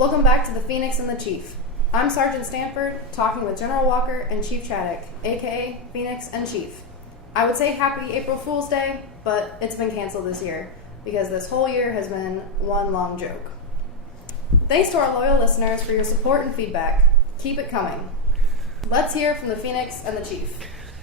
Welcome back to the Phoenix and the Chief. I'm Sergeant Stanford, talking with General Walker and Chief Chadick, aka Phoenix and Chief. I would say happy April Fool's Day, but it's been canceled this year because this whole year has been one long joke. Thanks to our loyal listeners for your support and feedback. Keep it coming. Let's hear from the Phoenix and the Chief.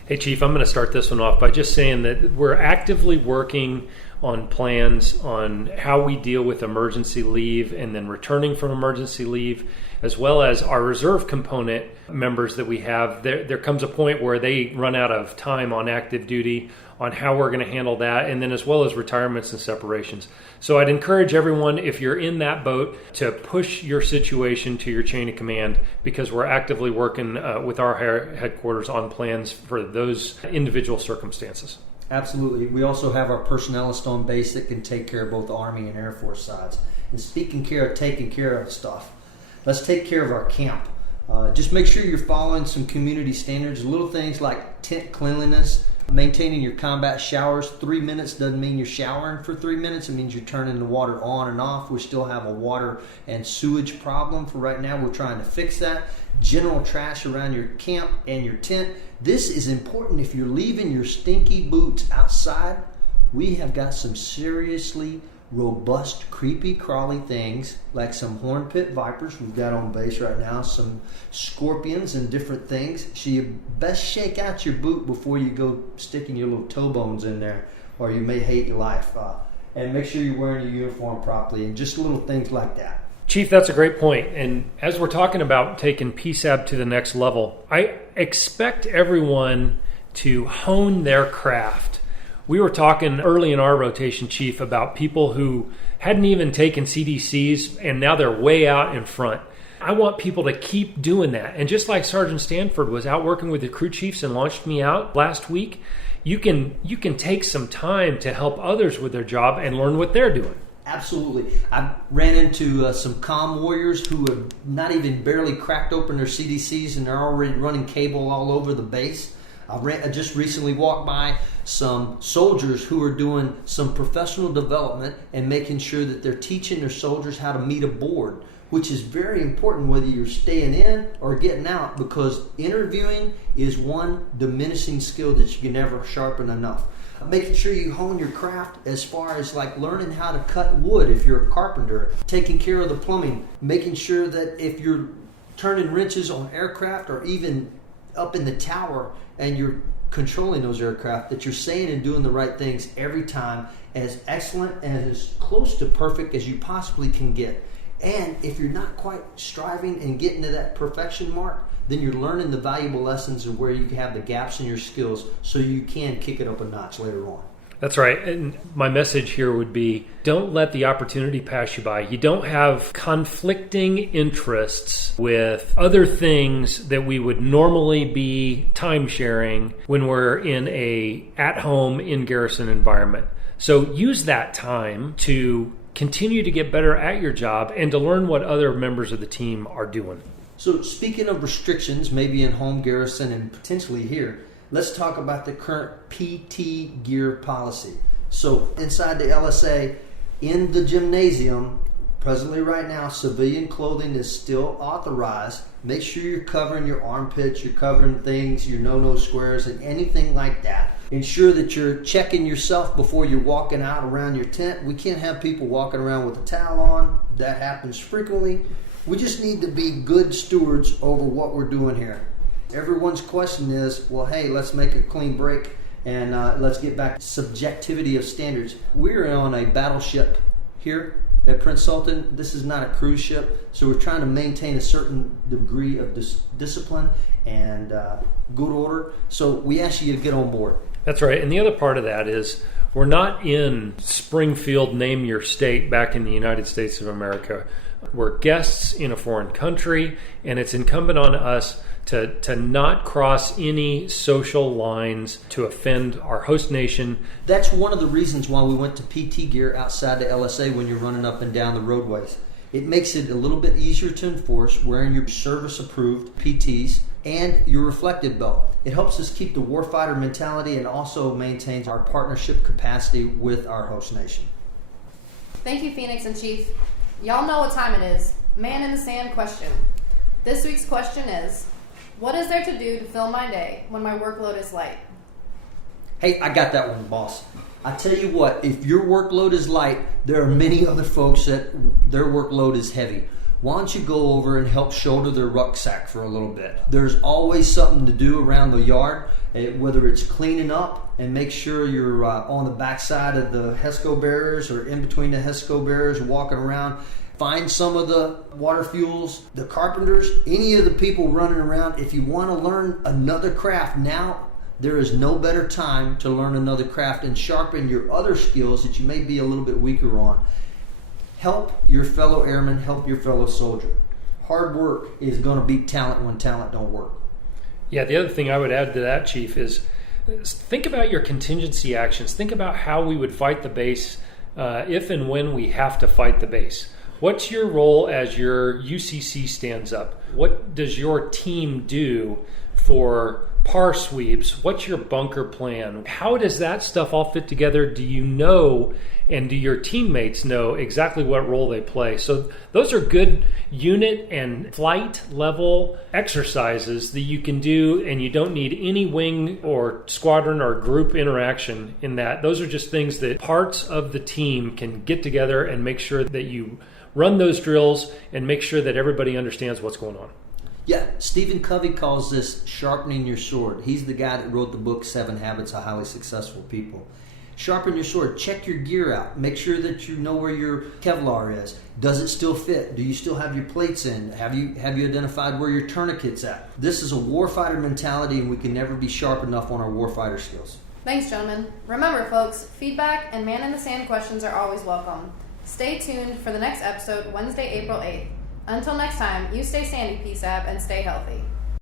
Hey, Chief, I'm going to start this one off by just saying that we're actively working on plans on how we deal with emergency leave and then returning from emergency leave, as well as our reserve component members that we have. There comes a point where they run out of time on active duty, on how we're going to handle that, and then as well as retirements and separations. So I'd encourage everyone, if you're in that boat, to push your situation to your chain of command, because we're actively working with our headquarters on plans for those individual circumstances. Absolutely. We also have our personnelist on base that can take care of both Army and Air Force sides. And speaking of taking care of stuff, let's take care of our camp. Just make sure you're following some community standards, little things like tent cleanliness, maintaining your combat showers. 3 minutes doesn't mean you're showering for 3 minutes. It means you're turning the water on and off. We still have a water and sewage problem for right now. We're trying to fix that. General trash around your camp and your tent. This is important if you're leaving your stinky boots outside. We have got some seriously robust, creepy, crawly things like some horn pit vipers we've got on base right now, some scorpions and different things. So you best shake out your boot before you go sticking your little toe bones in there, or you may hate your life. And make sure you're wearing your uniform properly, and just little things like that. Chief, that's a great point. And as we're talking about taking PSAB to the next level, I expect everyone to hone their craft. We were talking early in our rotation, Chief, about people who hadn't even taken CDCs and now they're way out in front. I want people to keep doing that. And just like Sergeant Stanford was out working with the crew chiefs and launched me out last week, you can take some time to help others with their job and learn what they're doing. Absolutely. I ran into some comm warriors who have not even barely cracked open their CDCs and they're already running cable all over the base. I just recently walked by some soldiers who are doing some professional development and making sure that they're teaching their soldiers how to meet a board, which is very important whether you're staying in or getting out, because interviewing is one diminishing skill that you can never sharpen enough. Making sure you hone your craft as far as like learning how to cut wood if you're a carpenter, taking care of the plumbing, making sure that if you're turning wrenches on aircraft or even up in the tower and you're controlling those aircraft, that you're saying and doing the right things every time, as excellent and as close to perfect as you possibly can get. And if you're not quite striving and getting to that perfection mark, then you're learning the valuable lessons of where you have the gaps in your skills so you can kick it up a notch later on. That's right. And my message here would be, don't let the opportunity pass you by. You don't have conflicting interests with other things that we would normally be time sharing when we're in a at-home in-garrison environment. So use that time to continue to get better at your job and to learn what other members of the team are doing. So speaking of restrictions, maybe in home garrison and potentially here, let's talk about the current PT gear policy. So inside the LSA, in the gymnasium, presently right now, civilian clothing is still authorized. Make sure you're covering your armpits, you're covering things, your no-no squares, and anything like that. Ensure that you're checking yourself before you're walking out around your tent. We can't have people walking around with a towel on. That happens frequently. We just need to be good stewards over what we're doing here. Everyone's question is, well, hey, let's make a clean break and let's get back to subjectivity of standards. We're on a battleship here at Prince Sultan. This is not a cruise ship, so we're trying to maintain a certain degree of discipline and good order. So we ask you to get on board. That's right. And the other part of that is we're not in Springfield, name your state, back in the United States of America. We're guests in a foreign country, and it's incumbent on us to not cross any social lines to offend our host nation. That's one of the reasons why we went to PT gear outside the LSA when you're running up and down the roadways. It makes it a little bit easier to enforce wearing your service-approved PTs and your reflective belt. It helps us keep the warfighter mentality and also maintains our partnership capacity with our host nation. Thank you, Phoenix and Chief. Y'all know what time it is. Man in the Sand question. This week's question is, what is there to do to fill my day when my workload is light? Hey, I got that one, boss. I tell you what, if your workload is light, there are many other folks that their workload is heavy. Why don't you go over and help shoulder their rucksack for a little bit? There's always something to do around the yard, whether it's cleaning up and make sure you're on the backside of the HESCO bearers or in between the HESCO bearers walking around. Find some of the water fuels, the carpenters, any of the people running around. If you want to learn another craft now, there is no better time to learn another craft and sharpen your other skills that you may be a little bit weaker on. Help your fellow airman, help your fellow soldier. Hard work is going to beat talent when talent don't work. Yeah, the other thing I would add to that, Chief, is think about your contingency actions. Think about how we would fight the base if and when we have to fight the base. What's your role as your UCC stands up? What does your team do for par sweeps? What's your bunker plan? How does that stuff all fit together? Do you know, and do your teammates know exactly what role they play? So those are good unit and flight level exercises that you can do, and you don't need any wing or squadron or group interaction in that. Those are just things that parts of the team can get together and make sure that you run those drills and make sure that everybody understands what's going on. Yeah, Stephen Covey calls this sharpening your sword. He's the guy that wrote the book 7 Habits of Highly Successful People. Sharpen your sword. Check your gear out. Make sure that you know where your Kevlar is. Does it still fit? Do you still have your plates in? Have you identified where your tourniquet's at? This is a warfighter mentality, and we can never be sharp enough on our warfighter skills. Thanks, gentlemen. Remember, folks, feedback and Man in the Sand questions are always welcome. Stay tuned for the next episode, Wednesday, April 8th. Until next time, you stay sandy, PSAP, and stay healthy.